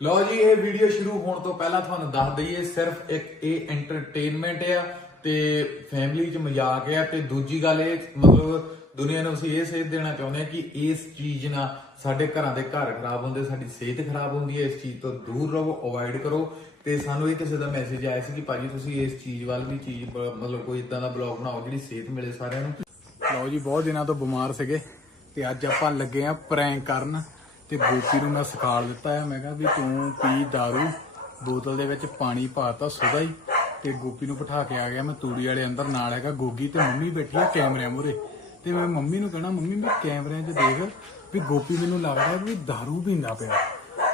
ਲਓ ਜੀ, ਇਹ ਵੀਡੀਓ ਸ਼ੁਰੂ ਹੋਣ ਤੋਂ ਪਹਿਲਾਂ ਤੁਹਾਨੂੰ ਦੱਸ ਦਈਏ, ਸਿਰਫ ਇੱਕ ਇਹ ਐਂਟਰਟੇਨਮੈਂਟ ਆ ਤੇ ਫੈਮਿਲੀ 'ਚ ਮਜ਼ਾਕ ਆ ਤੇ ਦੂਜੀ ਗੱਲ ਇਹ, ਮਤਲਬ ਦੁਨੀਆ ਨੂੰ ਅਸੀਂ ਇਹ ਸੇਧ ਦੇਣਾ ਚਾਹੁੰਦੇ ਆ ਕਿ ਇਸ ਚੀਜ਼ ਨਾਲ ਸਾਡੇ ਘਰਾਂ ਦੇ ਘਰ ਖਰਾਬ ਹੁੰਦੇ, ਸਾਡੀ ਸਿਹਤ ਖਰਾਬ ਹੁੰਦੀ ਹੈ, ਇਸ ਚੀਜ਼ ਤੋਂ ਦੂਰ ਰਹੋ ਅਵੋਇਡ ਕਰੋ। ਤੇ ਸਾਨੂੰ ਇਹ ਕਿਸੇ ਦਾ ਮੈਸੇਜ ਆਇਆ ਸੀ ਕਿ ਭਾਜੀ ਤੁਸੀਂ ਇਸ ਚੀਜ਼ ਵੱਲ ਵੀ ਚੀਜ਼ ਮਤਲਬ ਕੋਈ ਇਦਾਂ ਦਾ ਬਲੌਗ ਬਣਾਓ ਜਿਹੜੀ ਸਿਹਤ ਮਿਲੇ ਸਾਰਿਆਂ ਨੂੰ। ਲਓ ਜੀ, ਬਹੁਤ ਦਿਨਾਂ ਤੋਂ ਬਿਮਾਰ ਸੀਗੇ ਤੇ ਅੱਜ ਆਪਾਂ ਲੱਗੇ ਆ ਪ੍ਰੈਂਕ ਕਰਨ। ਤੇ ਗੋਪੀ ਨੂੰ ਮੈਂ ਸਿਖਾਲ ਦਿੱਤਾ ਹੈ ਮੈਂ ਕਿਹਾ ਵੀ ਤੂੰ ਪੀ दारू ਬੋਤਲ ਦੇ ਵਿੱਚ ਪਾਣੀ ਪਾਤਾ ਸੁਦਾ ਹੀ ਤੇ ਗੋਪੀ ਨੂੰ ਬਿਠਾ ਕੇ ਆ ਗਿਆ ਮੈਂ ਤੂੜੀ ਵਾਲੇ ਅੰਦਰ ਨਾਲ ਹੈਗਾ ਗੋਗੀ ਤੇ ਮੰਮੀ ਬੈਠੀ ਆ ਕੈਮਰਿਆਂ ਮੂਹਰੇ ਤੇ ਮੈਂ ਮੰਮੀ ਨੂੰ ਕਹਿਣਾ ਮੰਮੀ ਮੈਂ ਕੈਮਰਿਆਂ 'ਚ ਦੇਖ ਵੀ ਗੋਪੀ ਮੈਨੂੰ ਲੱਗਦਾ ਵੀ दारू ਪੀਂਦਾ ਪਿਆ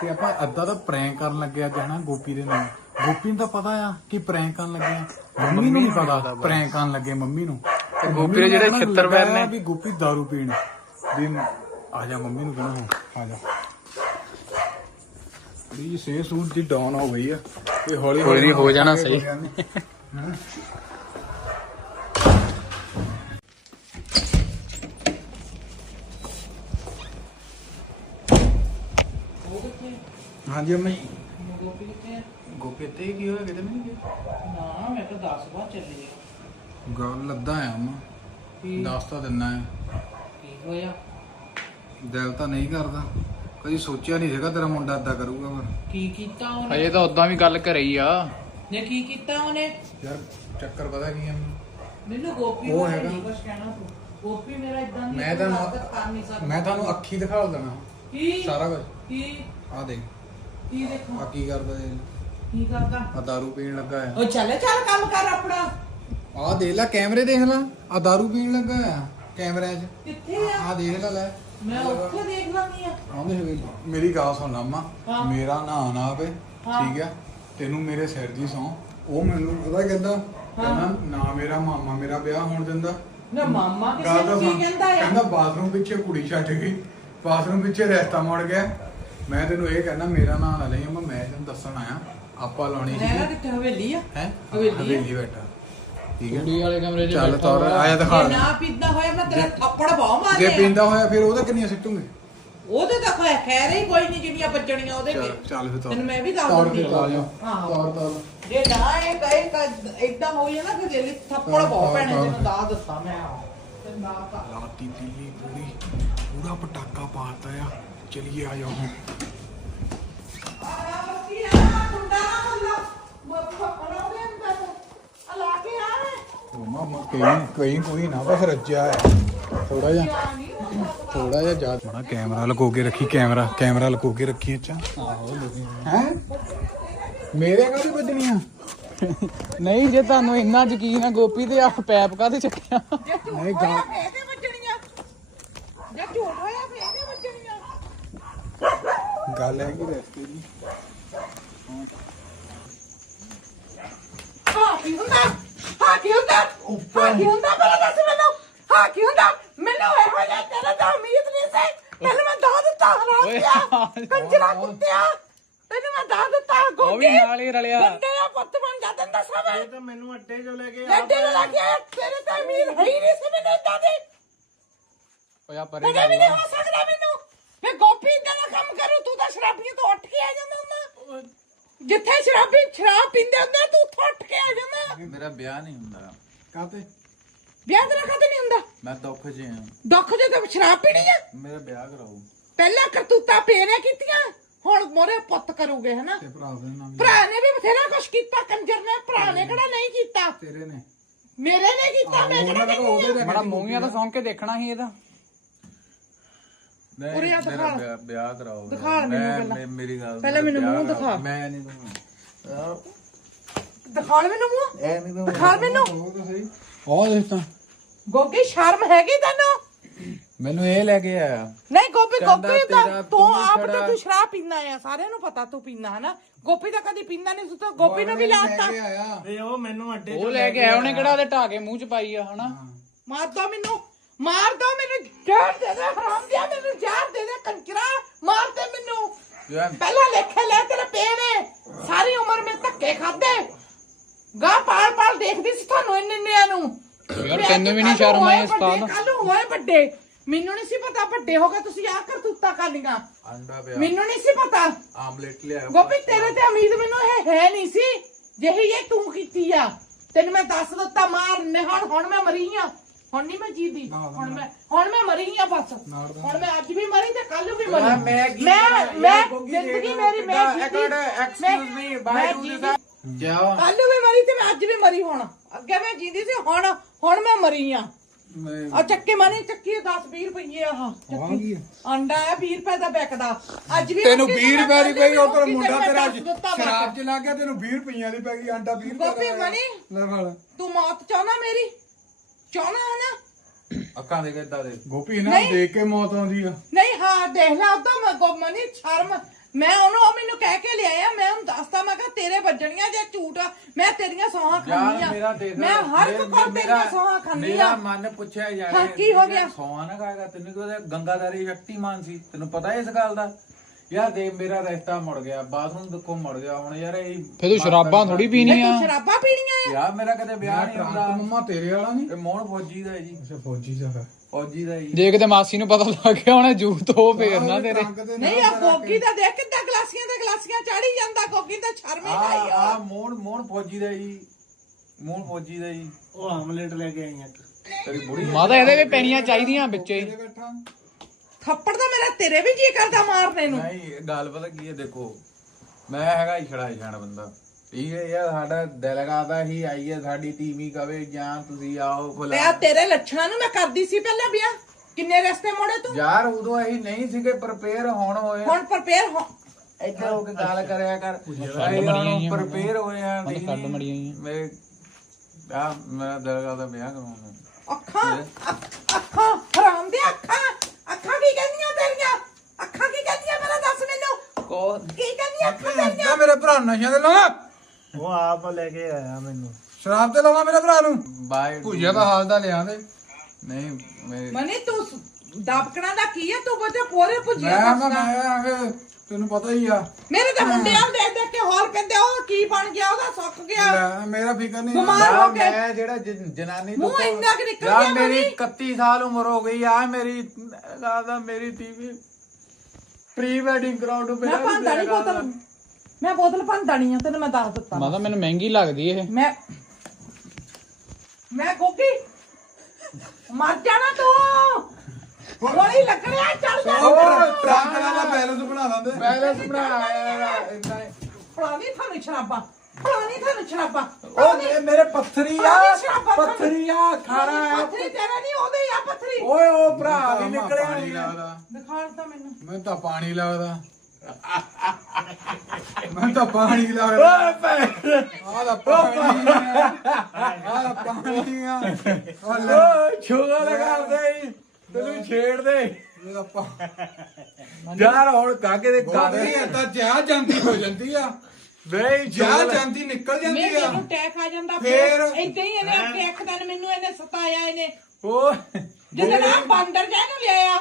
ਤੇ ਆਪਾਂ ਅੱਧਾ ਦਾ ਪ੍ਰੈਂਕ ਕਰਨ ਲੱਗੇ ਅੱਜ ਹਨਾ ਗੋਪੀ ਦੇ ਨਾਲ ਗੋਪੀ ਨੂੰ ਤਾਂ ਪਤਾ ਆ ਕਿ ਪ੍ਰੈਂਕ ਕਰਨ ਲੱਗੇ ਆ ਮੰਮੀ ਨੂੰ ਨਹੀਂ ਪਤਾ ਪ੍ਰੈਂਕ ਕਰਨ ਲੱਗੇ ਮੰਮੀ ਨੂੰ ਤੇ ਗੋਪੀ ਦੇ ਜਿਹੜੇ ਮੰਮੀ ਨੂੰ ਛਿੱਤਰ ਪੈਰ ਲੱਗਾ ਨੇ। ਵੀ ਗੋਪੀ दारू ਪੀਣ ਵੀ ਆ ਜਾ ਮੰਮੀ ਨੂੰ ਕਹਿਣਾ ਹੁਣ ਆ ਜਾ। ਵੀ ਸੇ ਸੂਟ ਦੀ ਡਾਊਨ ਹੋ ਗਈ ਆ ਤੇ ਹੌਲੀ ਕੋਈ ਹੋ ਜਾਣਾ ਸਹੀ। ਹਾਂਜੀ ਅੰਮਾ। ਜੀ ਗੋਪੀ ਕਿੱਥੇ ਆ? ਗੋਪੀ ਤੇ ਕੀ ਹੋਇਆ ਕਿਤੇ ਨਹੀਂ ਗਿਆ ਨਾ ਮੈਂ ਤਾਂ 10 ਬਾਅਦ ਚੱਲੀ ਆ। ਗੱਲ ਲੱਦਾ ਆ ਅੰਮਾ। ਦੱਸ ਤਾਂ ਦਿੰਨਾ ਹੈ ਕੀ ਹੋਇਆ? ਦਿਲ ਤਾਂ ਨਹੀਂ ਕਰਦਾ। ਕਦੀ ਸੋਚਿਆ ਨਹੀਂ ਸੀਗਾ ਤੇਰਾ ਮੁੰਡਾ ਅੱਦਾ ਕਰੂਗਾ ਪਰ। ਕੀ ਕੀਤਾ ਉਹਨੇ? ਹਜੇ ਤਾਂ ਉਦਾਂ ਵੀ ਗੱਲ ਘਰੇ ਆ। ਨੇ ਕੀ ਕੀਤਾ ਉਹਨੇ? ਯਾਰ ਚੱਕਰ ਪਤਾ ਕੀ ਆ? ਮੈਨੂੰ? ਗੋਪੀ ਉਹ ਬਾਰੇ ਕਹਿਣਾ ਤੂੰ। ਗੋਪੀ ਮੇਰਾ ਇਦਾਂ ਨਹੀਂ ਮੈਂ ਤੁਹਾਨੂੰ- ਕਰ ਨਹੀਂ ਸਕਦਾ। ਮੈਂ ਤੁਹਾਨੂੰ ਅੱਖੀ ਦਿਖਾ ਦੇਣਾ ਕੀ? ਸਾਰਾ ਕੁਝ। ਕੀ? ਆ ਦੇਖ। ਕੀ ਦੇਖੋ? ਆ ਕੀ ਕਰਦਾ ਇਹ? ਕੀ ਕਰਦਾ? ਆ ਦਾਰੂ ਪੀਣ ਲੱਗਾ ਆ। ਉਹ ਚੱਲ ਚੱਲ ਕੰਮ ਕਰ ਆਪਣਾ। ਆ ਦੇਖ ਲੈ ਕੈਮਰੇ ਦੇਖ ਲੈ। ਆ ਦਾਰੂ ਪੀਣ ਲੱਗਾ ਆ ਕੈਮਰਿਆਂ 'ਚ। ਕਿੱਥੇ ਆ? ਆ ਦੇਖ ਲੈ ਲੈ। ਮੈਂ ਉੱਥੇ ਦੇਖ ਲਾਂਗੀ ਆ। ਆਉਂਦੇ ਮੇਰੀ ਗੱਲ ਸੁਣ ਅੰਮਾ ਹਾਂ। ਮੇਰਾ ਨਾਂ ਨਾ ਆਵੇ ਹਾਂ। ਠੀਕ ਆ? ਤੈਨੂੰ ਮੇਰੇ ਸਿਰ ਦੀ ਸੌ ਉਹ ਮੈਨੂੰ ਪਤਾ ਕਹਿੰਦਾ ਕਹਿੰਦਾ ਨਾ ਮੇਰਾ ਮਾਮਾ ਮੇਰਾ ਵਿਆਹ ਹੋਣ ਦਿੰਦਾ। ਨਾ ਮਾਮਾ ਗੱਲ ਕਿਸੇ ਤਾਂ ਨੂੰ ਕੀ ਸੁਣ। ਕਹਿੰਦਾ ਆ? ਕਹਿੰਦਾ ਬਾਥਰੂਮ ਪਿੱਛੇ ਕੁੜੀ ਛੱਡ ਗਈ। ਬਾਥਰੂਮ ਪਿੱਛੇ ਰਸਤਾ ਮੁੜ ਗਿਆ। ਮੈਂ ਤੈਨੂੰ ਇਹ ਕਹਿੰਦਾ ਮੇਰਾ ਨਾਂ ਨਾ ਲਈ। ਮੈਂ ਮੈਂ ਤੈਨੂੰ ਦੱਸਣ ਆਇਆ। ਆਪਾਂ ਲਾਉਣੀ ਸੀ। ਕਿੱਥੇ? ਹਵੇਲੀ ਆ? ਹੈ? ਹਵੇਲੀ ਆ? ਹਵੇਲੀ ਬੈਠਾ। ਠੀਕ ਹੈ। ਕੁੜੀ ਵਾਲੇ ਕਮਰੇ 'ਚ ਚੱਲ ਬੈਠਾ ਤੌਰ। ਆਇਆ ਦਿਖਾ ਜੇ ਨਾ ਪੀਂਦਾ ਹੋਇਆ ਮੈਂ ਤੇਰਾ ਥੱਪੜ ਬਾਹ ਜੇ ਮਾਰਿਆ ਪੀਂਦਾ ਹੋਇਆ ਫਿਰ ਉਹਦਾ ਕਿੰਨੀਆਂ ਸਿੱਟੂਗੇ? ਉਹਦੇ ਤਾਂ ਖੈ ਖੈਰ ਹੀ ਕੋਈ ਨਹੀਂ ਜਿੰਨੀਆਂ ਬੱਜਣੀਆਂ ਉਹਦੇ ਚੱਲ ਚੱਲ ਫਿਰ ਤੌਰ ਤੈਨੂੰ ਮੈਂ ਵੀ ਦੱਸ ਤੌਰ ਦਿੰਦੀ ਤੇ ਲਾ ਜਾ ਆਹੋ। ਤੌਰ ਤੌਰ ਜੇ ਨਾ ਇਹ ਕਹੇ ਇਦਾਂ ਹੋਈ ਹੈ ਨਾ ਕਿ ਜੇ ਥੱਪੜ ਹਾਂ, ਬਹੁਤ ਪੈਣੇ ਹਾਂ, ਤੈਨੂੰ ਦੱਸ ਦੱਸਾਂ ਮੈਂ। ਤੇ ਨਾ ਤਾਂ ਰਾਤੀ ਪੀਲੀ ਪੂਰੀ। ਪੂਰਾ ਪਟਾਕਾ ਪਾਤਾ ਆ। ਚਲਿਏ ਆ ਜਾਓ ਹੁਣ ਆ ਬੱਕੀ ਆ ਮੁੰਡਾ ਮੱਲਾ ਮੱਥਾ ਪੜਾਉਂਦੇ ਅੰਦਰ ਆ ਲਾ ਕੇ ਆ ਮਾਮਾ ਕਈ ਕਈ ਕੋਈ ਨਾ ਬਸ ਰੱਜਿਆ ਹੈ ਥੋੜਾ ਜਿਹਾ ਥੋੜਾ ਜਿਹਾ ਜਾ ਮਾੜਾ ਕੈਮਰਾ ਲਗੋ ਕੇ ਰੱਖੀ ਕੈਮਰਾ ਕੈਮਰਾ ਲਗੋ ਕੇ ਰੱਖੀ ਅੱਛਾ। ਹੈ? ਮੇਰੇ ਕਾਹਦੀ ਵੱਜਣੀਆਂ ਨਹੀਂ ਜੇ ਤੁਹਾਨੂੰ ਇੰਨਾ ਯਕੀਨ ਆ ਗੋਪੀ ਤੇ ਆ ਪੈਪ ਕਾਹਦੇ ਚੱਕਿਆ? ਨਹੀਂ ਗਾ ਫੇਦੇ ਵੱਜਣੀਆਂ ਜੇ ਝੂਠ ਹੋਇਆ ਫੇਦੇ ਵੱਜਣੀਆਂ ਗੱਲ ਹੈ ਕਿ ਰਸਤੇ ਦੀ। ਹਾਂ ਕੀ ਹੁੰਦਾ? ਹਾਂ ਕੀ ਹੁੰਦਾ? ਹਾਂ ਕੀ ਹੁੰਦਾ? ਪਹਿਲਾਂ ਦੱਸ ਮੈਨੂੰ। ਹਾਂ ਕੀ ਹੁੰਦਾ? ਮੈਨੂੰ ਇਹੋ ਜਿਹਾ ਤੇਰੇ ਤੋਂ ਉਮੀਦ ਨਹੀਂ ਸੀ। ਪਹਿਲਾਂ ਮੈਂ ਦੱਸ ਦਿੱਤਾ ਹਰਾਮ ਕੰਜਰਾ ਕੁੱਤਿਆ। ਤੈਨੂੰ ਮੈਂ ਦੱਸ ਦਿੱਤਾ ਉਹ ਵੀ ਨਾਲ ਹੀ ਰਲਿਆ। ਬੰਦੇ ਦਾ ਪੁੱਤ ਬਣ ਜਾ ਤੈਨੂੰ ਦੱਸਾਂ ਮੈਂ। ਤਾਂ ਮੈਨੂੰ ਅੱਡੇ ਚੋਂ ਲੈ ਕੇ ਲੱਡੇ ਨੂੰ ਲੱਗ ਗਿਆ ਤੇਰੇ ਤੇ ਉਮੀਦ ਹੈ ਹੀ ਨਹੀਂ ਸੀ ਮੈਨੂੰ ਏਦਾਂ ਦੀ। ਓਏ ਆ ਪਰੇ ਵੀ ਨਹੀਂ ਹੋ ਸਕਦਾ ਮੈਨੂੰ। ਫੇ ਗੋਪੀ ਇਦਾਂ ਦਾ ਕੰਮ ਕਰੂ ਤੂੰ ਤਾਂ ਸ਼ਰਾਬੀਆਂ ਤੋਂ ਉੱਠ ਕੇ ਆ ਜਾਂਦਾ ਹੁੰਦਾ। ਜਿੱਥੇ ਸ਼ਰਾਬੀ ਸ਼ਰਾਬ ਪੀਂਦੇ ਹੁੰਦੇ ਤੂੰ ਉੱਥੋਂ ਉੱਠ ਕੇ ਆ ਜਾਂਦਾ। ਮੇਰਾ ਵਿਆਹ ਨਹੀਂ ਹੁੰਦਾ। ਕਾਤੇ ਵਿਆਹ ਤੇਰਾ ਕਦੇ ਨਹੀਂ ਹੁੰਦਾ? ਮੈਂ ਦੁੱਖ 'ਚ ਆ ਦੁੱਖ ਜੇ ਤਾਂ ਸ਼ਰਾਬ ਪੀਣੀ ਆ? ਮੇਰਾ ਵਿਆਹ ਕਰਾਓ। ਪਹਿਲਾਂ ਕਰਤੂਤਾ ਪੇਰੇ ਕੀਤੀਆਂ ਹੁਣ ਮੋਰੇ ਪੁੱਤ ਕਰੂਗੇ ਹਨਾ? ਤੇ ਭਰਾ ਦੇ ਨਾਮ ਭਰਾ ਨੇ ਵੀ ਬਥੇਰਾ ਕੁਛ ਕੀਤਾ ਕੰਜਰ ਨੇ ਭਰਾ ਨੇ ਕਿਹੜਾ ਨਹੀਂ ਕੀਤਾ? ਤੇਰੇ ਨੇ। ਮੇਰੇ ਨੇ ਕੀਤਾ ਮੈਂ ਕਿਹੜਾ ਉਹਨਾਂ ਦਾ ਕੀਤੀ ਉਹਦੇ ਮੂੰਗੀਆਂ ਤਾਂ ਸੌਂ ਕੇ ਦੇਖਣਾ ਸੀ ਇਹਦਾ। ਨਹੀਂ ਉਰੇ ਆ ਮੇਰਾ ਦਿਖਾ। ਵਿਆਹ- ਵਿਆਹ ਕਰਾਓ। ਦਿਖਾ ਮੈਨੂੰ ਮੈਂ- ਪਹਿਲਾਂ। ਮੇ- ਮੇਰੀ ਗੱਲ ਪਹਿਲਾਂ ਮੇਰਾ ਮੈਨੂੰ ਵਿਆਹ ਮੂੰਹ ਕਰਾਓ। ਦਿਖਾ। ਮੈਂ ਨਹੀਂ ਦੂੰਗਾ ਦਿਖਾ ਲੈ ਮੈਨੂੰ ਮੂੰਹ। ਐ ਨਹੀਂ ਦੂੰਗਾ ਦਿਖਾ ਮੈਨੂੰ। ਉਹ ਤਾਂ ਸਹੀ। ਉਹ ਦੇਖ ਤਾਂ। ਗੋਗੀ ਸ਼ਰਮ ਹੈਗੀ ਤੈਨੂੰ? ਮੈਨੂੰ ਇਹ ਲੈ ਕੇ ਆਇਆ। ਨਹੀਂ ਗੋਪੀ ਕਹਿੰਦਾ ਗੋਪੀ ਤੇਰਾ ਤਾਂ ਤੂੰ ਤੂੰ ਆਪ ਛੜਾ- ਤਾਂ ਤੂੰ ਸ਼ਰਾਬ ਪੀਂਦਾ ਆ। ਸਾਰਿਆਂ ਨੂੰ ਪਤਾ ਤੂੰ ਪੀਂਦਾ ਹਨਾ? ਗੋਪੀ ਤਾਂ ਕਦੀ ਪੀਂਦਾ ਨਹੀਂ ਤੂੰ ਤਾਂ ਗੋਪੀ ਨੂੰ ਵੀ ਲਾਤਾ। ਆਇਆ। ਉਹ ਮੈਨੂੰ ਅੱਡੇ ਉਹ ਲੈ ਕੇ ਆਇਆ ਉਹਨੇ ਕਿਹੜਾ ਉਹਦੇ ਢਾਕੇ ਮੂੰਹ 'ਚ ਪਾਈ ਆ ਹਨਾ? ਮਾਰ ਦੋ ਮੈਨੂੰ। ਮਾਰ ਦੋ ਮੈਨੂੰ ਜ਼ਹਿਰ ਦੇ ਦੇ ਹਰਾਮ ਦਿਆ ਮੈਨੂੰ ਜ਼ਹਿਰ ਦੇ ਦੇ ਕੰਚਰਾ ਮਾਰ ਦੇ ਮੈਨੂੰ। ਪਹਿਲਾਂ ਲੇਖੇ ਲੈ ਤੇਰੇ ਪੇ ਨੇ ਸਾਰੀ ਉਮਰ ਮੈਂ ਧੱਕੇ ਖਾਦੇ ਗਾ ਪਾਲ ਪਾਲ ਦੇਖਦੀ ਸੀ ਤੁਹਾਨੂੰ ਇੰਨੇ ਇੰਨਿਆਂ ਨੂੰ। ਯਾਰ ਤੈਨੂੰ ਵੀ ਨਹੀਂ ਸ਼ਰਮ ਆਈ ਇਸ ਪਾਲ ਕੱਲ ਹੋਏ ਵੱਡੇ। ਮੈਨੂੰ ਨਹੀਂ ਸੀ ਪਤਾ ਵੱਡੇ ਹੋ ਕੇ ਤੁਸੀਂ ਆ ਕਰਤੂਤਾ ਕਰਨੀਆਂ ਅੰਡਾ ਪਿਆ। ਮੈਨੂੰ ਨਹੀਂ ਸੀ ਪਤਾ। ਆਮਲੇਟ ਲਿਆ ਗੋਪੀ ਤੇਰੇ ਤੇ ਉਮੀਦ ਮੈਨੂੰ ਇਹ ਹੈ ਨਹੀਂ ਸੀ। ਜਿਹੀ ਇਹ ਤੂੰ ਕੀਤੀ ਆ। ਤੈਨੂੰ ਮੈਂ ਦੱਸ ਦਿੱਤਾ ਮਾਰ ਨੇ ਹੁਣ ਹੁਣ ਮੈਂ ਮਰੀ ਆ। ਹੁਣ ਨਹੀਂ ਮੈਂ ਜੀਦੀ। ਹੁਣ ਮੈਂ ਹੁਣ ਮੈਂ ਮਰੀ ਆ ਬਸ। ਹੁਣ ਮੈਂ ਅੱਜ ਵੀ ਮਰੀ ਤੇ ਕੱਲ ਵੀ ਮਰੀ। ਮੈਂ ਕੀ ਮੈਂ ਜ਼ਿੰਦਗੀ ਮੇਰੀ ਮੈਂ ਜੀਦੀ ਇੱਕ minute, excuse me, by do this, ਕਿਆ? ਕੱਲ ਵੀ ਮਰੀ ਤੇ ਮੈਂ ਅੱਜ ਵੀ ਮਰੀ ਹੁਣ। ਅੱਗੇ ਮੈਂ ਜੀਦੀ ਸੀ ਹੁਣ ਹੁਣ ਮੈਂ ਮਰੀ ਆ। ਆ ਚੱਕੇ ਮਾਨੇ ਚੱਕੀ 10 20 ਰੁਪਏ ਆਹ ਚੱਕੀ। ਅੰਡਾ ਆ 20 ਰੁਪਏ ਦਾ ਵਿਕਦਾ ਅੱਜ ਵੀ ਤੈਨੂੰ ਰੋਟੀ 20 ਮੈਂ ਰੁਪਏ ਦੀ ਪਈ ਰੋਟੀ ਮੁੰਡਾ ਤੇਰਾ। ਸ਼ਰਾਬ ਚ ਲੱਗ ਗਿਆ ਤੈਨੂੰ 20 ਰੁਪਈਆਂ ਦੀ ਪੈ ਗਈ ਆਂਡਾ 20 ਰੁਪਏ ਦਾ ਮਨੀ ਲੈ ਫੜ। ਤੂੰ ਮੌਤ ਚਾਹਨਾ ਮੇਰੀ? ਚਾਹਨਾ ਹੈ ਨਾ ਅੱਖਾਂ ਦੇ ਕਿੱਦਾਂ ਦੇ। ਗੋਪੀ ਨਾ ਨਹੀਂ। ਦੇਖ ਕੇ ਮੌਤ ਆਉਂਦੀ ਆ। ਨਹੀਂ ਹਾਂ ਦੇਖ ਲਾ ਉਦੋਂ ਮੈਂ ਗੋ ਮਨੀ ਸ਼ਰਮ। ਮੈਂ ਉਹਨੂੰ ਉਹ ਮੈਨੂੰ ਕਹਿ ਕੇ ਲਿਆਇਆ ਮੈਂ ਉਹਨੂੰ ਦੱਸਤਾ ਮੈਂ ਕਿਹਾ ਤੇਰੇ ਵੱਜਣੀਆਂ ਜੇ ਝੂਠ ਆ ਮੈਂ ਤੇਰੀਆਂ ਸੌਹਾਂ ਖਾਣੀਆਂ ਮੇਰਾ ਦੇਖ ਮੈਂ ਹਰ ਇੱਕ ਕੋਲ ਤੇਰੀਆਂ ਸੌਹਾਂ ਖਾਂਦੀ ਮੇਰਾ ਆ। ਮਨ ਪੁੱਛਿਆ ਯਾਰ ਹਾਂ, ਕੀ ਹੋ ਗਿਆ? ਸੌਹਾਂ ਨਾ ਖਾਏਗਾ ਤੈਨੂੰ ਕਿਹਾ ਗੰਗਾਧਾਰੀ ਸ਼ਕਤੀਮਾਨ ਸੀ ਤੈਨੂੰ ਪਤਾ ਇਸ ਗੱਲ ਦਾ? ਯਾਰ ਦੇ ਮੇਰਾ ਰਿਸ਼ਤਾ ਮੁੜ ਗਿਆ ਬਾਥਰੂਮ ਦੇਖੋ ਮੁੜ ਗਿਆ ਹੁਣ ਯਾਰ ਇਹ ਫੇ ਤੂੰ ਸ਼ਰਾਬਾਂ ਥੋੜੀ ਪੀਣੀ ਆ ਤੂੰ ਸ਼ਰਾਬਾਂ ਪੀਣੀਆਂ ਆ। ਯਾਰ ਮੇਰਾ ਕਦੇ ਵਿਆਹ ਨਹੀਂ ਹੁੰਦਾ। ਮੰਮਾ ਤੇਰੇ ਵਾਲਾ ਨਹੀਂ। ਇਹ ਮੋਹਨ ਫੌਜੀ ਦਾ ਹੈ ਜੀ। ਅੱਛਾ ਫੌਜੀ ਦਾ ਹੈ। ਫੌਜੀ ਦਾ ਹੈ ਜੀ। ਜੇ ਕਿਤੇ ਮਾਸੀ ਨੂੰ ਪਤਾ ਲੱਗ ਗਿਆ ਉਹਨੇ ਜੂਤ ਹੋ ਫੇਰ ਨਾ ਤੇਰੇ। ਨਹੀਂ ਆ ਗੋਗੀ ਦਾ ਦੇਖ ਕਿੱਦਾਂ ਗਲਾਸੀਆਂ ਤੇ ਗਲਾਸੀਆਂ ਚਾੜੀ ਜਾਂਦਾ ਗੋਗੀ ਤਾਂ ਸ਼ਰਮ ਹੀ ਆ ਨਹੀਂ ਆ ਆ ਮੋਹਨ ਮੋਹਨ ਫੌਜੀ ਦਾ ਜੀ। ਮੋਹਨ ਫੌਜੀ ਦਾ ਜੀ। ਉਹ ਆਮਲੇਟ ਲੈ ਕੇ ਆਈ ਇੱਕ। ਤੇਰੀ ਬੁੜੀ ਮਾਤਾ ਇਹਦੇ ਵੀ ਪੈਣੀਆਂ ਚਾਹੀਦੀਆਂ ਵਿੱਚੇ। ਹੀ। ਥੱਪੜ ਤਾਂ ਮੇਰਾ ਤੇਰੇ ਵੀ ਜੀ ਕਰਦਾ ਮਾਰਨੇ ਨੂੰ। ਨਹੀਂ ਗੱਲ ਪਤਾ ਕੀ ਹੈ ਦੇਖੋ ਮੈਂ ਹੈਗਾ ਹੀ ਛੜਾ ਛਾਣ ਬੰਦਾ। ਠੀਕ ਹੈ ਯਾਰ ਸਾਡਾ ਦਿਲ ਕਰਦਾ ਹੀ ਆਈਏ ਸਾਡੀ ਟੀਵੀ ਕਵੇ ਜਾਂ ਤੁਸੀਂ ਆਓ ਤੇ ਫਲਾ ਆ ਤੇਰੇ ਲੱਛਣਾਂ ਨੂੰ ਮੈਂ ਕਰਦੀ ਸੀ ਪਹਿਲਾਂ ਵਿਆਹ ਕਿੰਨੇ ਰਸਤੇ ਮੋੜੇ ਤੂੰ? ਯਾਰ ਉਦੋਂ ਅਸੀਂ ਨਹੀਂ ਸੀਗੇ ਪ੍ਰਪੇਅਰ ਹੋਣ ਹੋਏ। ਹੁਣ ਪ੍ਰਪੇਅਰ ਹੋ ਇੱਧਰ ਹੋ ਕੇ ਗੱਲ ਕਰਿਆ ਕਰ। ਹੀ ਪ੍ਰਪੇਅਰ ਹੋਏ ਆ ਮੈਂ ਤਾਂ ਕੱਢ ਮੜੀਆਂ ਹੀ। ਮੇਰੇ ਆ ਮੇਰਾ ਦਿਲ ਕਰਦਾ ਵਿਆਹ ਕਰਾਉਣਾ। ਅੱਖਾਂ ਅੱਖ- ਅੱਖਾਂ ਹਰਾਮ ਦੇ ਅੱਖਾਂ ਅੱਖਾਂ ਕੀ ਕਹਿੰਦੀਆਂ ਤੇਰੀਆਂ ਅੱਖਾਂ ਕੀ ਕਹਿੰਦੀਆਂ ਮੇਰਾ ਦੱਸ ਮੈਨੂੰ ਕੋ ਕੀ ਕਹਿੰਦੀਆਂ ਅੱਖਾਂ ਤੇਰੀਆਂ ਨਾ ਮੇਰੇ ਭਰਾ ਨਸ਼ਿਆਂ ਤੇ ਲਾਵਾ। ਉਹ ਆਪ ਲੈ ਕੇ ਆਇਆ ਮੈਨੂੰ। ਸ਼ਰਾਬ ਤੇ ਲਾਵਾ ਮੇਰੇ ਭਰਾ ਨੂੰ? ਬਾਈ ਭੁਜਿਆ ਦਾ ਹਾਲ ਦਾ ਲਿਆ ਦੇ। ਨਹੀਂ ਮੇਰੇ ਮਨੀ ਤੂੰ ਦਬਕਣਾ ਦਾ ਕੀ ਹੈ ਤੂੰ ਬਤੇ ਪੂਰੇ ਪੁੱਜਿਆ ਮੈਂ ਮੈਂ ਮੈਂ ਆਖੇ ਤੈਨੂੰ ਪਤਾ ਹੀ ਆ। ਮੇਰੇ ਤਾਂ ਮੁੰਡੇ ਆ ਦੇਖ ਦੇਖ ਕੇ ਹੋਰ ਪੈਂਦੇ ਉਹ ਕੀ ਬਣ ਗਿਆ? ਉਹਦਾ ਸੁੱਕ ਗਿਆ। ਲੈ, ਮੇਰਾ ਫਿਕਰ ਨਹੀਂ ਬਿਮਾਰ ਯਾਰ ਹੋ ਕੇ। ਮੈਂ ਜਿਹੜਾ ਜਨਾਨੀ ਮੂੰਹ ਤੋਂ- ਇੰਨਾ ਕੁ ਨਿਕਲ ਯਾਰ ਗਿਆ ਮੇਰੀ। 31 ਸਾਲ ਉਮਰ ਹੋ ਗਈ ਆ ਮੇਰੀ ਲੱਗਦਾ ਮੇਰੀ ਟੀਵੀ ਪ੍ਰੀ ਵੈਡਿੰਗ ਕਰਾਉਣ ਨੂੰ ਮੈਂ ਭੰਦਾ ਨਹੀਂ ਬੋਤਲ। ਮੈਂ ਬੋਤਲ ਭੰਦਾ ਨਹੀਂ ਆ ਤੈਨੂੰ ਮੈਂ ਦੱਸ ਦਿੱਤਾ। ਮਾਤਾ ਮੈਨੂੰ ਮਹਿੰਗੀ ਲੱਗਦੀ ਇਹ। ਮੈਂ ਮੈਂ ਗੋਗੀ ਮਰ ਜਾਣਾ ਤੂੰ। ਗੋਲੀ ਲੱਗਣਿਆ ਚੜ ਜਾ। ਟਰੰਕ ਦਾ ਬੈਲੈਂਸ ਬਣਾ ਲਾਂਦੇ ਬੈਲੈਂਸ ਬਣਾਇਆ ਇੰਨਾ ਫਲਾਣੀ ਤੁਹਾਨੂੰ ਸ਼ਰਾਬਾਂ। ਫਲਾਣੀ ਤੁਹਾਨੂੰ ਸ਼ਰਾਬਾਂ। ਉਹ ਇਹ ਮੇਰੇ ਪੱਥਰੀ ਆ ਫਲਾਣੀ ਸ਼ਰਾਬਾਂ ਤੁਹਾਨੂੰ- ਪੱਥਰੀ ਆ ਖਾਰਾ ਆ। ਪੱਥਰੀ ਤੇਰਾ ਨਹੀਂ ਉਹਦੇ ਆ ਪੱਥਰੀ। ਓਏ ਉਹ ਭਰਾ ਵੀ ਨਿਕਲਿਆ ਪਾਣੀ ਨਹੀਂ ਲੱਗਦਾ। ਦਿਖਾੜ ਤਾਂ ਮੈਨੂੰ। ਮੈਨੂੰ ਤਾਂ ਪਾਣੀ ਲੱਗਦਾ। ਮੈਨੂੰ ਤਾਂ ਪਾਣੀ ਲੱਗਦਾ। ਓਏ ਭੈਣ। ਆਹ ਦਾ ਪਾਣੀ ਆ। ਆਹ ਦਾ ਪਾਣੀ ਆ। ਉਹ ਲੈ। ਓਏ ਛੋਗਾ ਲਗਾਉਂਦੇ ਈ, ਤੈਨੂੰ ਛੇੜਦੇ ਇਹਦਾ ਪਾ ਯਾਰ ਹੁਣ ਕਾਕੇ ਦੇ ਗੋਲੀ ਗਾਣੇ ਤਾਂ ਜਾ ਜਾਂਦੀ ਹੋ ਜਾਂਦੀ ਆ। ਨਹੀਂ ਜਾ ਜਾਂਦੀ ਨਿਕਲ ਜਾਂਦੀ ਆ। ਨੂੰ ਟੈਕ ਆ ਜਾਂਦਾ ਫੇਰ? ਇਦਾਂ ਹੀ ਇਹਨੇ ਇੱਕ ਦਿਨ ਮੈਨੂੰ ਇਹਨੇ ਸਤਾਇਆ ਇਹਨੇ। ਓਏ ਜਦੋਂ ਨਾ ਬਾਂਦਰ ਜਿਹਾ ਨੂੰ ਲਿਆਇਆ।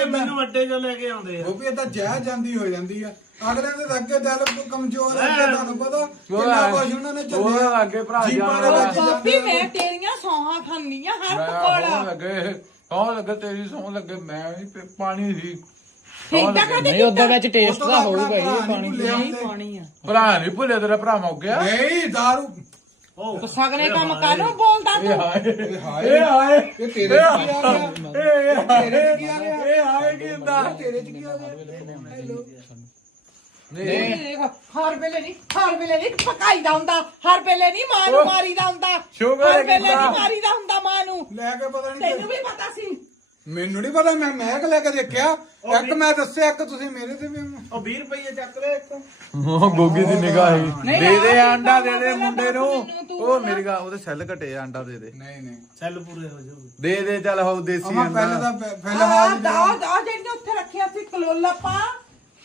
ਇਹ ਮੈਨੂੰ ਅੱਡੇ ਚੋਂ ਲੈ ਕੇ ਆਉਂਦੇ ਆ। ਉਹ ਵੀ ਤਾਂ ਜਾ ਜਾਂਦੀ ਹੋ ਜਾਂਦੀ ਆ। ਅਗਲੇ ਦੇ ਤਾਂ ਅੱਗੇ ਦਿਲ ਕੋ ਕਮਜ਼ੋਰ ਆ ਅੱਗੇ ਤੁਹਾਨੂੰ ਪਤਾ ਕਿੰਨਾ ਕੁਝ ਉਹਨਾਂ ਨੇ ਉਹ ਚੱਲਿਆ। ਅੱਗੇ ਭਰਾ ਜੀਪਾਂ ਦੇ ਜਾਣਾ ਵਿੱਚ ਜਾਂਦੇ ਮੈਂ ਤੇਰੀਆਂ ਸੌਹਾਂ ਖਾਂਦੀਆਂ ਹਰ ਮੈਂ ਪਕੌੜਾ। ਲੱਗੇ। ਸੌਣ ਲੱਗੇ ਤੇਰੀ ਸੌਣ ਲੱਗੇ। ਮੈਂ ਵੀ ਤੇ ਪਾਣੀ ਸੀ। ਨਹੀਂ ਉਹਦੇ ਵਿੱਚ ਟੇਸਟ ਤਾਂ ਹੋਊਗਾ ਇਹ ਪਾਣੀ ਭਰਾ ਦਾ। ਨੀ ਪਾਣੀ ਆ। ਭਰਾ ਨਹੀਂ ਭੁੱਲਿਆ ਤੇਰਾ ਭਰਾ ਮੁੱਕ ਗਿਆ? ਨਹੀਂ दारू ਉਹ ਸਗਨੇ ਕੰਮ ਕਰੋ ਬੋਲਦਾ ਇਹ ਤੂੰ। ਇਹ ਹਾਏ। ਇਹ ਹਾਏ। ਇਹ ਤੇਰੇ ਚ ਕੀ ਆ ਗਿਆ? ਇਹ ਤੇਰੇ ਚ ਕੀ ਆ ਗਿਆ? ਇਹ ਹਾਏ ਕੀ ਹੁੰਦਾ? ਤੇਰੇ ਚ ਕੀ ਆ ਗਿਆ? ਨਹੀਂ। ਦੇਖ, ਹਰ ਵੇਲੇ ਨਹੀਂ ਹਰ ਵੇਲੇ ਨਹੀਂ ਪਕਾਈਦਾ ਹੁੰਦਾ ਹਰ ਵੇਲੇ ਨਹੀਂ ਮਾਂ ਨੂੰ ਮਾਰੀਦਾ ਹੁੰਦਾ ਸ਼ੁਕਰ ਹੈ ਹਰ ਵੇਲੇ। ਨਹੀਂ ਮਾਰੀਦਾ ਹੁੰਦਾ ਮਾਂ ਨੂੰ। ਲੈ ਕੇ ਪਤਾ ਨਹੀਂ ਤੈਨੂੰ ਵੀ ਪਤਾ ਸੀ। ਮੈਨੂੰ ਨਹੀਂ ਪਤਾ ਮੈਂ ਮਹਿਕ ਲੈ ਕੇ ਦੇਖਿਆ। ਇੱਕ ਮੈਂ ਦੱਸਿਆ ਇੱਕ ਤੁਸੀਂ ਮੇਰੇ ਤੇ ਵੀ ਉਹ 20 ਰੁਪਏ ਚੱਕ ਲੈ ਇੱਕ। ਉਹ ਗੋਗੀ ਦੀ ਨਿਗਾਹ ਹੀ ਨਹੀਂ, ਦੇ ਦੇ ਆਂਡਾ ਦੇ ਦੇ ਮੁੰਡੇ ਨੂੰ। ਉਹ ਮੇਰੀ ਗਾ ਉਹਦੇ ਸੈੱਲ ਘਟੇ ਆ, ਆਂਡਾ ਦੇ ਦੇ। ਨਹੀਂ ਨਹੀਂ। ਸੈੱਲ ਪੂਰੇ ਹੋ ਜਾਊਗੇ। ਦੇ ਦੇ ਚੱਲ ਹੋ ਦੇਸੀ ਅਮਾ ਪਹਿਲੇ ਆਂਡਾ ਤਾਂ ਫਿਲਹਾਲ ਦਾ। ਜਿਹੜੀਆਂ ਉੱਥੇ ਰੱਖਿਆ ਸੀ ਕਲੋਲਾ ਪਾ।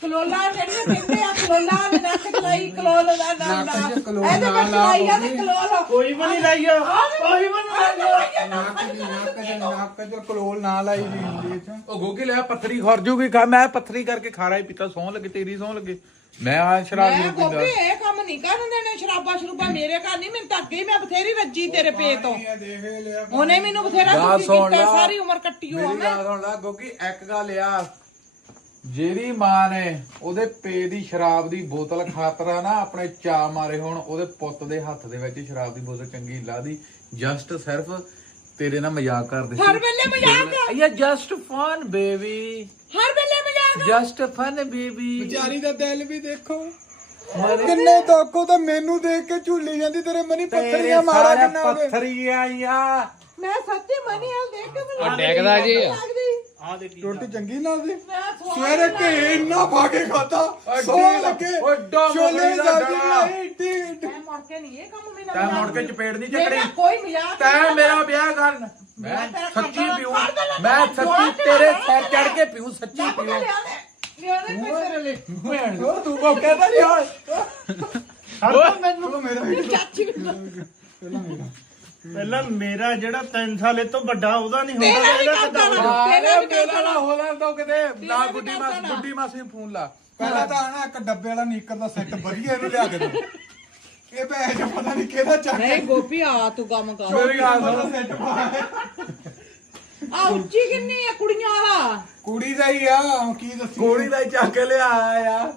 ਕਲੋਲਾ ਜਿਹੜੀਆਂ ਕਹਿੰਦੇ ਆ ਕਲੋਲਾ ਦੇ ਨੱਕ ਚਲਾਈ ਕਲੋਲ ਦਾ ਨਾਮ ਕਲੋਲ ਇਹਦੇ ਨਾ ਵਿੱਚ ਲਾ ਚਲਾਈ ਆ ਤੇ। ਕਲੋਲ ਕੋਈ ਵੀ ਨਹੀਂ ਲਾਈਆ ਕੋਈ ਵੀ ਨਹੀਂ ਲਾਈਆ ਨੱਕ ਦੀ ਨੱਕ ਚ ਨੱਕ ਚ ਕਲੋਲ ਨਾ ਲਾਈ ਦੀ ਹੁੰਦੀ ਇੱਥੇ। ਉਹ ਗੋਗੀ ਲਿਆ ਪੱਥਰੀ ਖੁਰ ਜੂਗੀ ਖਾ ਮੈਂ ਪੱਥਰੀ ਕਰਕੇ ਖਾਰਾ ਹੀ ਪੀਤਾ ਸੌਂ ਲੱਗੇ ਤੇਰੀ ਸੌਂ ਲੱਗੇ। ਮੈਂ ਆ ਸ਼ਰਾਬ ਨਹੀਂ ਪੀਂਦਾ। ਗੋਪੀ ਇਹ ਕੰਮ ਨਹੀਂ ਕਰਨ ਦੇਣੇ ਸ਼ਰਾਬਾ ਸ਼ਰੂਬਾ ਮੇਰੇ ਘਰ ਨਹੀਂ ਮੈਨੂੰ ਤਾਂ ਅੱਗੇ ਹੀ ਮੈਂ ਬਥੇਰੀ ਰੱਜੀ ਤੇਰੇ ਪੇ ਤੋਂ। ਉਹਨੇ ਮੈਨੂੰ ਬਥੇਰਾ ਸੁਣ ਕੀਤਾ। ਸਾਰੀ ਉਮਰ ਕੱਟੀ ਹੋ ਮੇਰੀ ਮੈਂ। ਸੁਣ ਲੈ ਕਿਉਂਕਿ ਇੱਕ ਗੱਲ ਆ। ਜਿਹੜੀ ਮਾਂ ਨੇ ਉਹਦੇ ਪੇ ਦੀ ਸ਼ਰਾਬ ਦੀ ਬੋਤਲ ਖਾਤਰਾ ਨਾ ਆਪਣੇ ਚਾ ਮਾਰੇ ਹੋਣ ਉਹਦੇ ਪੁੱਤ ਦੇ ਹੱਥ ਦੇ ਵਿੱਚ ਸ਼ਰਾਬ ਦੀ ਬੋਤਲ ਚੰਗੀ ਲਾਦੀ। ਜਸਟ ਸਿਰਫ ਤੇਰੇ ਨਾਲ ਮਜ਼ਾਕ ਕਰਦੇ ਹਰ ਵੇਲੇ ਮਜ਼ਾਕ ਯਾ ਜਸਟ ਫਨ ਬੇਬੀ। ਹਰ ਵੇਲੇ ਮਜ਼ਾਕ ਜਸਟ ਫਨ ਬੇਬੀ। ਵਿਚਾਰੀ ਦਾ ਦਿਲ ਵੀ ਦੇਖੋ। ਕਿੰਨੇ ਦੁੱਖੋ ਤਾਂ ਮੈਨੂੰ ਦੇਖ ਕੇ ਝੁੱਲੀ ਜਾਂਦੀ ਤੇਰੇ ਮਨੀ ਪੱਥਰੀਆਂ ਮਾਰਾ ਕਿੰਨਾ ਪੱਥਰੀਆਂ ਆ ਮੈਂ ਸੱਚੀ ਮਨੀ ਹਾਲ ਦੇਖ ਕੇ ਮੈਨੂੰ ਡੈਗਦਾ ਜੀ। ਰੋਟੀ ਚੰਗੀ ਨਾ ਸੀ ਮੈਂ ਸਵਾਦ ਸਵੇਰੇ ਕੇ ਇੰਨਾ ਪਾ ਕੇ ਖਾਤਾ ਸੌ ਲੱਗੇ। ਓਏ ਡੱਬ ਛੋਲੇ ਬੜੀ ਦਾ ਜਾਂਦੇ ਡਣਾ। ਏਡੀ ਏਡੀ ਮੈਂ ਮੁੜ ਕੇ ਨਹੀਂ ਇਹ ਕੰਮ ਮੇਰਾ ਤੈਂ ਮਜ਼ਾਕ ਮੁੜ ਕੇ ਨਹੀਂ। ਚਪੇੜ ਨਹੀਂ ਮੇਰਾ ਚੱਕਣੀ ਕੋਈ ਮਜ਼ਾਕ ਤੈਂ ਨਹੀਂ ਮੇਰਾ ਵਿਆਹ ਕਰਨ। ਮੈਂ ਮੈਂ ਤੇਰਾ ਸੱਚੀ ਕਰਦਾ ਪੀਉ ਕਰ ਦੇਣਾ, ਮੈਂ ਮੈਂ ਸੱਚੀ ਜੋੜਾ ਤੇਰੇ ਚੜਾ ਸਿਰ ਚੜ ਕੇ ਪੀਉ ਸੱਚੀ ਲੱਭ ਕੇ ਪੀਉ ਲਿਆ ਦੇ। ਲਿਆ ਦੇ ਪੈਸੇ ਤੇਰੇ ਲਈ। ਭੈਣ ਚੋ, ਤੂੰ ਕੋ ਕਹਿੰਦਾ ਨਹੀਂ ਹੋਏ ਹਰ ਮੈਨੂੰ ਚਲੋ ਮੇਰਾ ਮੇਰੀ ਚਾਚੀ ਵੀ ਪਹਿਲਾਂ ਮੇਰਾ ਪਹਿਲਾਂ ਮੇਰਾ ਜਿਹੜਾ 3 ਸਾਲ ਇਹ ਤੋਂ ਵੱਡਾ ਉਹਦਾ ਨਹੀਂ ਹੁੰਦਾ ਇਹਦਾ ਕਿੱਦਾਂ ਵਾ। ਤੇਰਾ ਵੀ ਨਾ ਹੋ ਕਿਤੇ ਨਾ ਗੁੱਡੀ ਮਾਸ ਨਾ। ਗੁੱਡੀ ਮਾਸੀ ਨੂੰ ਫੋਨ ਲਾ। ਪਹਿਲਾਂ ਤਾਂ ਨਾ ਇੱਕ ਡੱਬੇ ਵਾਲਾ ਨੀਕਰ ਦਾ ਸੈੱਟ ਵਧੀਆ ਇਹਨੂੰ ਲਿਆ ਕੇ ਦੋ। ਇਹ ਭੈਣ ਜੋ ਪਤਾ ਨਹੀਂ ਕਿਹਦਾ ਚੱਕ ਨਹੀਂ ਗੋਪੀ ਆ ਤੂੰ ਕੰਮ ਕਰ। ਮੇਰੀ ਗੱਲ ਸੁਣ। ਸੈੱਟ ਪਾਇਆ ਆ ਉੱਚੀ ਕਿੰਨੀ ਆ ਕੁੜੀਆਂ ਵਾਲਾ? ਕੁੜੀ ਦਾ ਹੀ ਆ ਕੀ ਦੱਸੀ ਗੋਲੀ ਦਾ ਹੀ ਚੱਕ ਲਿਆ ਆ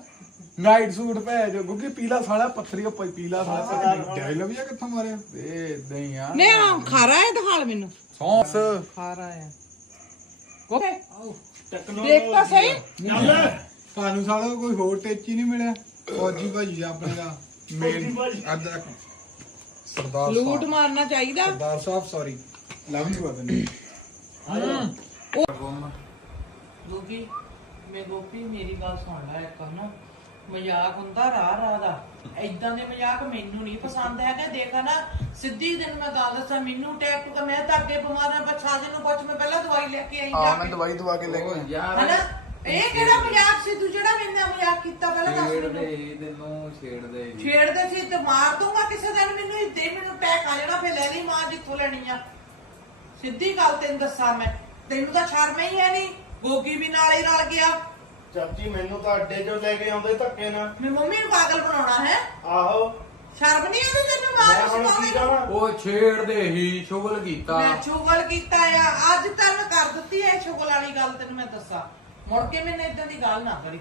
ਨਾਈਟ ਸੂਟ ਪੈ ਜੋ ਗੁੱਗੀ ਪੀਲਾ ਸਾਲਾ ਪੱਥਰੀ ਉੱਪਰ ਪੀਲਾ ਸਾਲਾ ਪੱਥਰੀ। ਡਾਇਲ ਵੀ ਆ ਕਿੱਥੋਂ ਮਾਰਿਆ? ਦੇ ਦਈ ਆ। ਨੇ ਆ ਖਾਰਾ ਹੈ ਦਿਖਾਲ ਮੈਨੂੰ। ਸੌਂਸ। ਖਾਰਾ ਹੈ। ਟੈਕਨੋ ਦੇਖ ਤਾਂ ਸਹੀ। ਚੱਲ ਤੁਹਾਨੂੰ ਸਾਲਾ ਕੋਈ ਹੋਰ ਟੇਚੀ ਨਹੀਂ ਮਿਲਿਆ? ਫੌਜੀ ਭਾਜੀ ਆਪਣੇ ਦਾ। ਮੇਨ ਤੱਕ ਸਰਦਾਰ ਲੂਟ ਮਾਰਨਾ ਚਾਹੀਦਾ। ਸਰਦਾਰ ਸਾਹਿਬ ਸੌਰੀ ਲਵ ਯੂ ਅਦਨ। ਗੋਪੀ ਮੈਂ ਗੋਪੀ ਮੇਰੀ ਗੱਲ ਸੁਣ ਲੈ ਇੱਕ ਨਾ। ਮਜ਼ਾਕ ਹੁੰਦਾ ਰਾਹ ਰਾਹ ਦਾ। ਐਦਾਂ ਦੇ ਮਜ਼ਾਕ ਮੈਨੂੰ ਨਹੀਂ ਪਸੰਦ ਹੈਗਾ। ਦੇਖ ਨਾ ਸਿੱਧੀ ਦਿਨ ਮੈਂ ਗੱਲ ਦੱਸਾਂ ਮੈਨੂੰ ਟੈਕ ਟੂ ਮੈਂ ਤਾਂ ਅੱਗੇ ਬਿਮਾਰ ਬੱਚਾ ਜੀ ਨੂੰ ਪੁੱਛ ਮੈਂ ਪਹਿਲਾਂ ਦਵਾਈ ਲੈ ਕੇ ਆਈ ਜਾ ਕੇ। ਦਵਾਈ ਦਵਾ ਕੇ ਲੈ ਕੇ ਯਾਰ ਹਨਾ? ਇਹ ਕਿਹੜਾ ਮਜ਼ਾਕ ਸੀ? ਤੂੰ ਜਿਹੜਾ ਮੇਰੇ ਨਾਲ ਮਜ਼ਾਕ ਕੀਤਾ ਪਹਿਲਾਂ ਦੱਸ ਮੈਨੂੰ। ਛੇੜਦੇ ਤੈਨੂੰ ਛੇੜਦੇ ਜੀ ਛੇੜਦੇ ਸੀ ਤੇ ਮਾਰ ਦੂੰਗਾ ਕਿਸੇ ਦਿਨ ਮੈਨੂੰ ਇੱਦੇ ਮੈਨੂੰ ਪੈਕ ਆ ਜਾਣਾ ਫੇ ਲੈ ਲਈ ਮਾਂ ਜਿੱਥੋਂ ਲੈਣੀ ਆ। ਸਿੱਧੀ ਗੱਲ ਤੈਨੂੰ ਦੱਸਾਂ ਮੈਂ। ਤੈਨੂੰ ਤਾਂ ਸ਼ਰਮ ਹੀ ਹੈ ਨਹੀਂ। ਗੋਗੀ ਵੀ ਨਾਲ ਹੀ ਰਲ ਗਿਆ। ਚਾਚੀ ਮੈਨੂੰ ਤਾਂ ਅੱਡੇ 'ਚੋਂ ਲੈ ਕੇ ਆਉਂਦੇ ਧੱਕੇ ਨਾਲ। ਮੈਂ ਮੰਮੀ ਨੂੰ ਪਾਗਲ ਬਣਾਉਣਾ ਹੈ। ਆਹੋ। ਸ਼ਰਮ ਨਹੀਂ ਆਉਂਦੀ ਤੈਨੂੰ ਮਾਂ ਮੈਂ ਨੂੰ ਹੁਣ ਕੀ ਸਿਖਾਉਣੀ ਕਰਾਂ ਉਹ ਛੇੜਦੇ ਹੀ ਸ਼ੁਗਲ ਕੀਤਾ। ਮੈਂ ਚੁਗਲ ਕੀਤਾ ਆ। ਅੱਜ ਤੱਕ ਕਰ ਦਿੱਤੀ ਐ ਚੁਗਲ ਵਾਲੀ ਗੱਲ ਤੈਨੂੰ ਮੈਂ ਦੱਸਾਂ। ਮੁੜ ਕੇ ਮੈਨੇ ਇਦਾਂ ਦੀ ਗੱਲ ਨਾ ਕਰੀ।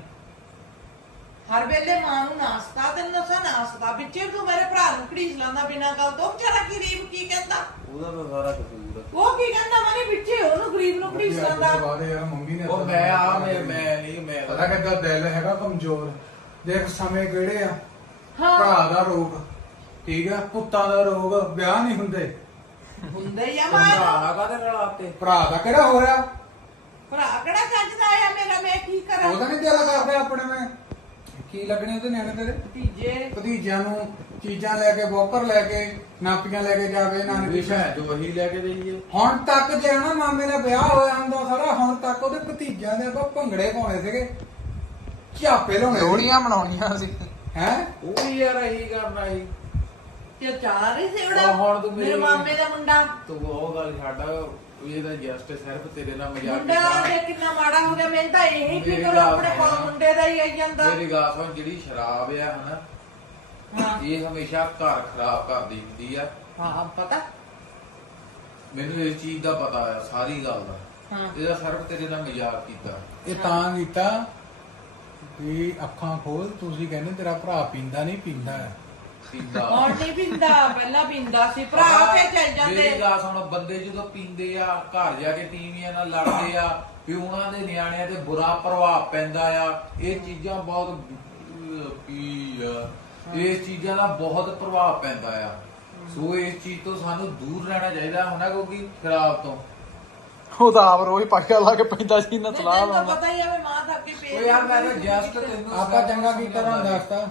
ਹਰ ਵੇਲੇ ਮਾਂ ਨੂੰ ਨਾਸਤਾ ਤੈਨੂੰ ਦੱਸਾਂ ਨਾਸਤਾ ਵਿੱਚੇ ਤੂੰ ਮੇਰੇ ਭਰਾ ਨੂੰ ਘੜੀਸ ਲਾਂਦਾ ਬਿਨਾਂ ਗੱਲ ਤੋਂ। ਵਿਚਾਰਾ ਗਰੀਬ ਕੀ ਕਹਿੰਦਾ? ਉਹਦਾ ਤਾਂ ਸਾਰਾ ਕਸੂਰ ਆ। ਉਹ ਕੀ ਕਹਿੰਦਾ? ਮਨੇ ਵਿੱਚੇ ਉਹਨੂੰ ਗਰੀਬ ਨੂੰ ਘੜੀਸ ਲਾਂਦਾ। ਬਾਅਦ ਯਾਰ ਮੰਮੀ ਨੇ ਉਹ ਮੈਂ ਆ ਮੈਂ ਮੈਂ ਨਹੀਂ ਮੈਂ ਪਤਾ ਕਿੱਦਾਂ ਦਿਲ ਹੈਗਾ ਕਮਜ਼ੋਰ? ਦੇਖ ਸਮੇਂ ਕਿਹੜੇ ਆ? ਹਾਂ। ਭਰਾ ਦਾ ਰੋਗ ਠੀਕ ਆ? ਪੁੱਤਾਂ ਦਾ ਰੋਗ ਵਿਆਹ ਨਹੀਂ ਹੁੰਦੇ। ਹੁੰਦੇ ਹੀ ਆ ਮਾਂ ਭਰਾ ਕਾਦੇ ਰਲਾਤੇ ਭਰਾ ਦਾ ਕਿਹੜਾ ਹੋ ਰਿਹਾ? ਭਰਾ ਕਿਹੜਾ ਚੱਜਦਾ ਆ? ਮੇਰਾ ਮੈਂ ਕੀ ਕਰਾਂ? ਉਹਦਾ ਨਹੀਂ ਦਿਲ ਕਰਦੇ ਆਪਣੇ ਮੈਂ। ਕੀ ਲੱਗਣੇ ਉਹਦੇ ਨਿਆਣੇ ਤੇਰੇ? ਭਤੀਜੇ। ਭਤੀਜਿਆਂ ਨੂੰ ਚੀਜ਼ਾਂ ਲੈ ਕੇ ਬੋਕਰ ਲੈ ਕੇ ਨਾਪੀਆਂ ਲੈ ਕੇ ਜਾਵੇ ਨਾਨਕੀ ਵਿਸ਼ਾ ਜੋ ਅਸੀਂ ਲੈ ਕੇ ਦੇਈਏ ਹੁਣ ਤੱਕ ਜੇ ਨਾ ਮਾਮੇ ਦਾ ਵਿਆਹ ਹੋਇਆ ਹੁੰਦਾ ਸਾਰਾ ਹੁਣ ਤੱਕ ਉਹਦੇ ਭਤੀਜਿਆਂ ਦੇ ਆਪਾਂ ਭੰਗੜੇ ਪਾਉਣੇ ਸੀਗੇ। ਝਾਪੇ ਲਾਉਣੇ ਲੋੜੀਆਂ ਬਣਾਉਣੀਆਂ ਸੀ। ਹੈ? ਉਹ ਵੀ ਯਾਰ ਇਹੀ ਕਰਨਾ ਸੀ। ਤੇ ਚਾਰ ਹੀ ਸੀ ਉਹ ਹੁਣ ਤੂੰ ਮੇਰੇ ਮੇਰੀ- ਮਾਮੇ ਦਾ ਮੁੰਡਾ। ਤੂੰ ਉਹ ਗੱਲ ਛੱਡ ਇਹਦਾ ਜਸਟ ਸਿਰਫ ਤੇਰੇ ਨਾਲ ਮਜ਼ਾਕ ਮੁੰਡਾ ਦੇ ਕਿੰਨਾ ਮਾੜਾ ਹੋ ਗਿਆ ਮੈਨੂੰ ਤਾਂ ਇਹੀ ਮੇਰੀ ਫਿਕਰ ਗੱਲ ਆਪਣੇ ਕੋਲ ਸੁਣ। ਮੁੰਡੇ ਦਾ ਹੀ ਆਈ ਜਾਂਦਾ। ਮੇਰੀ ਗੱਲ ਸੁਣ ਜਿਹੜੀ ਸ਼ਰਾਬ ਆ ਹਨਾ ਹਾਂ। ਇਹ ਹਮੇਸ਼ਾ ਘਰ ਖਰਾਬ ਕਰਦੀ ਹੁੰਦੀ ਆ। ਹਾਂ ਪਤਾ? ਮੈਨੂੰ ਇਸ ਚੀਜ਼ ਦਾ ਪਤਾ ਆ ਸਾਰੀ ਗੱਲ ਦਾ। ਹਾਂ। ਇਹਦਾ ਸਿਰਫ ਤੇਰੇ ਨਾਲ ਮਜ਼ਾਕ ਕੀਤਾ। ਇਹ ਤਾਂ ਕੀਤਾ ਵੀ ਅੱਖਾਂ ਖੋਲ ਤੁਸੀਂ ਕਹਿੰਦੇ ਤੇਰਾ ਭਰਾ ਪੀਂਦਾ ਨਹੀਂ ਪੀਂਦਾ ਹੈ। ਪੀਂਦਾ। ਹੁਣ ਨਹੀਂ ਪਿੰਦਾ? ਪਹਿਲਾਂ ਪਿੰਦਾ ਸੀ। ਭਰਾ ਕੇ ਚੱਲ ਜਾਂਦੇ। ਮੇਰੀ ਗੱਲ ਸੁਣ ਬੰਦੇ ਜਦੋਂ ਪੀਂਦੇ ਆ ਘਰ ਜਾ ਕੇ ਟੀਵੀਆਂ ਨਾਲ ਲੜਦੇ ਆ ਵੀ ਉਹਨਾਂ ਦੇ ਨਿਆਣਿਆਂ ਤੇ ਬੁਰਾ ਪ੍ਰਭਾਵ ਪੈਂਦਾ ਆ ਇਹ ਚੀਜ਼ਾਂ ਬਹੁਤ ਅਹ, ਕੀ ਆ ਇਹ ਚੀਜ਼ਾਂ ਦਾ ਬਹੁਤ ਪ੍ਰਭਾਵ ਪੈਂਦਾ ਆ। ਸੋ ਇਸ ਚੀਜ਼ ਤੋਂ ਸਾਨੂੰ ਦੂਰ ਰਹਿਣਾ ਚਾਹੀਦਾ ਕਿਉਂਕਿ ਖਰਾਬ ਤੋਂ। ਉਹ ਤਾਂ ਆਪ ਰੋਜ਼ ਪਾਕਾ ਲਾ ਕੇ ਪੈਂਦਾ ਸੀ ਨਾ ਨਹੀਂ, ਸਲਾਹ ਤੈਨੂੰ ਤਾਂ ਲਾਉਂਦਾ ਪਤਾ ਹੀ ਆ ਵੀ ਮਾਂ ਤਾਂ ਅੱਗੇ ਪੇਟ ਓ ਯਾਰ ਮੈਂ ਤਾਂ ਜਸਟ ਤੈਨੂੰ ਆਪਾਂ ਚੰਗਾ ਕੀਤਾ ਦੱਸਤਾ।